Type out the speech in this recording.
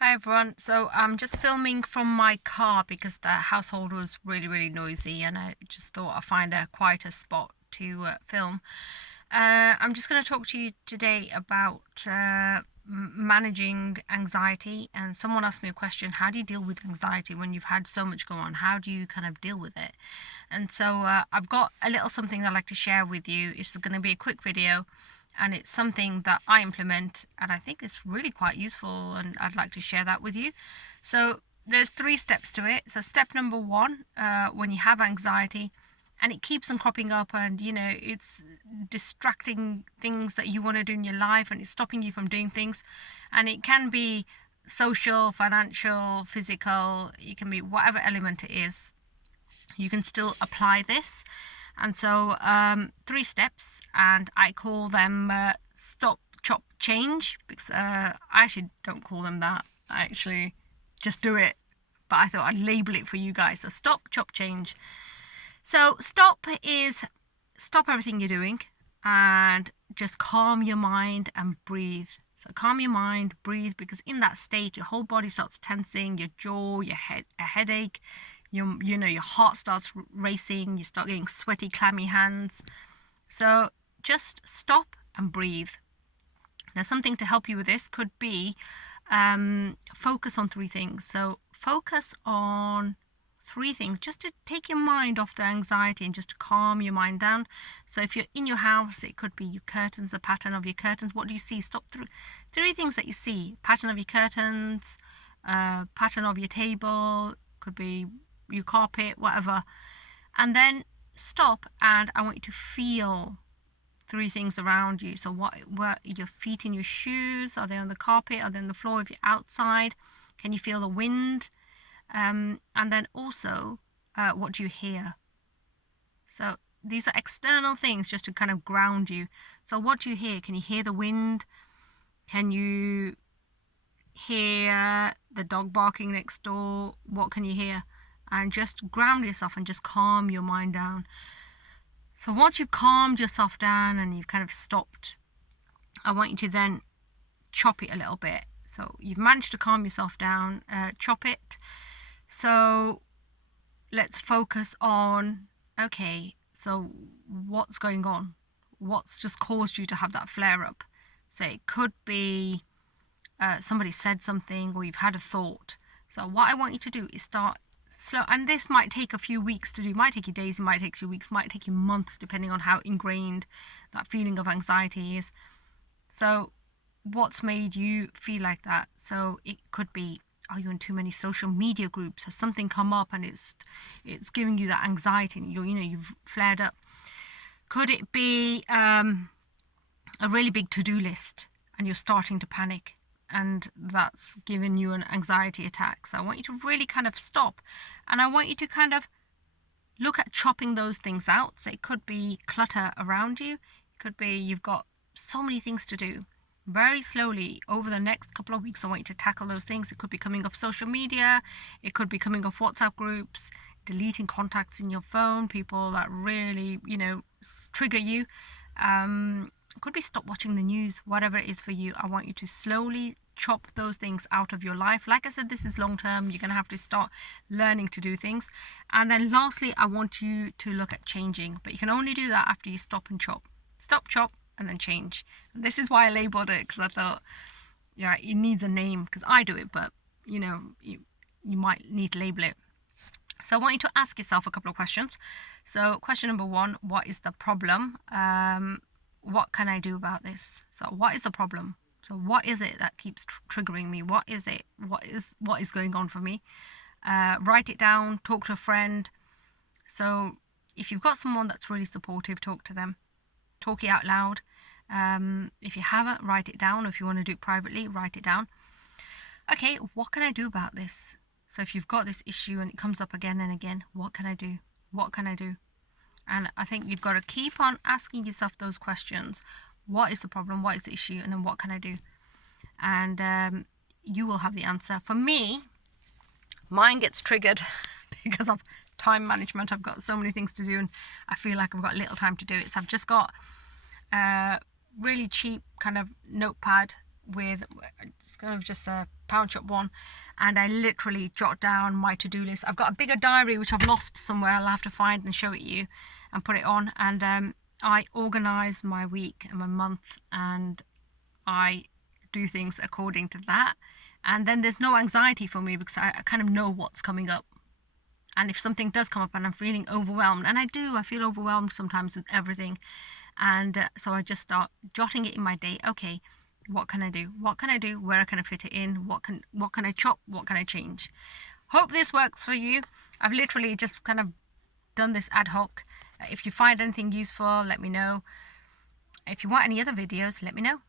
Hi everyone. So I'm just filming from my car because the household was really noisy, and I just thought I'd find a quieter spot to film. I'm just going to talk to you today about managing anxiety. And someone asked me a question: how do you deal with anxiety when you've had so much go on? How do you kind of deal with it? And so I've got a little something I'd like to share with you. It's going to be a quick video, and it's something that I implement, and I think it's really quite useful, and I'd like to share that with you. So there's 3 steps to it. So step number 1, when you have anxiety and it keeps on cropping up, and it's distracting things that you want to do in your life, and it's stopping you from doing things, and it can be social, financial, physical, it can be whatever element it is, you can still apply this. And so 3 steps, and I call them stop, chop, change, because I actually don't call them that. I actually just do it, but I thought I'd label it for you guys. So stop, chop, change. So stop is stop everything you're doing and just calm your mind and breathe. So calm your mind, breathe, because in that state your whole body starts tensing, your jaw, your head, a headache, your heart starts racing, you start getting sweaty, clammy hands. So just stop and breathe. Now, something to help you with this could be focus on 3 things. So focus on 3 things just to take your mind off the anxiety and just to calm your mind down. So if you're in your house, it could be your curtains, the pattern of your curtains. What do you see? Stop through 3 things that you see: pattern of your curtains, pattern of your table, could be your carpet, whatever. And then stop, and I want you to feel 3 things around you. So what your feet in your shoes? Are they on the carpet? Are they on the floor? If you're outside, can you feel the wind? And then also, what do you hear? So these are external things just to kind of ground you. So what do you hear? Can you hear the wind? Can you hear the dog barking next door? What can you hear? And just ground yourself and just calm your mind down. So once you've calmed yourself down and you've kind of stopped, I want you to then chop it a little bit. So you've managed to calm yourself down, chop it. So let's focus on, okay, so what's going on? What's just caused you to have that flare up? So it could be somebody said something, or you've had a thought. So what I want you to do is start slow, and this might take a few weeks to do. It might take you days, it might take you weeks, it might take you months, depending on how ingrained that feeling of anxiety is. So what's made you feel like that? So it could be, are you in too many social media groups? Has something come up and it's giving you that anxiety, and you've flared up? Could it be a really big to-do list and you're starting to panic, and that's giving you an anxiety attack? So I want you to really kind of stop, and I want you to kind of look at chopping those things out. So it could be clutter around you. It could be you've got so many things to do. Very slowly over the next couple of weeks, I want you to tackle those things. It could be coming off social media. It could be coming off WhatsApp groups, deleting contacts in your phone, people that really, trigger you. It could be stop watching the news, whatever it is for you. I want you to slowly chop those things out of your life. Like I said, this is long term. You're going to have to start learning to do things. And then lastly, I want you to look at changing, but you can only do that after you stop and chop. Stop, chop, and then change. And this is why I labeled it, because I thought, yeah, it needs a name, because I do it, but you might need to label it. So I want you to ask yourself a couple of questions. So question number 1, what is the problem? What can I do about this? So what is the problem? So what is it that keeps triggering me? What is it? What is going on for me? Write it down, talk to a friend. So if you've got someone that's really supportive, talk to them. Talk it out loud. If you haven't, write it down. Or if you want to do it privately, write it down. Okay, what can I do about this? So if you've got this issue and it comes up again and again, what can I do? What can I do? And I think you've got to keep on asking yourself those questions. What is the problem? What is the issue? And then what can I do? And you will have the answer. For me, mine gets triggered because of time management. I've got so many things to do and I feel like I've got little time to do it. So I've just got a really cheap kind of notepad with, it's kind of just a pound shop one, and I literally jot down my to-do list. I've got a bigger diary which I've lost somewhere. I'll have to find and show it you and put it on, and I organize my week and my month, and I do things according to that. And then there's no anxiety for me because I kind of know what's coming up. And if something does come up and I'm feeling overwhelmed, and I feel overwhelmed sometimes with everything, and so I just start jotting it in my day. Okay, what can I do? What can I do? Where can I fit it in? What can I chop? What can I change? Hope this works for you. I've literally just kind of done this ad hoc. If you find anything useful, let me know. If you want any other videos, let me know.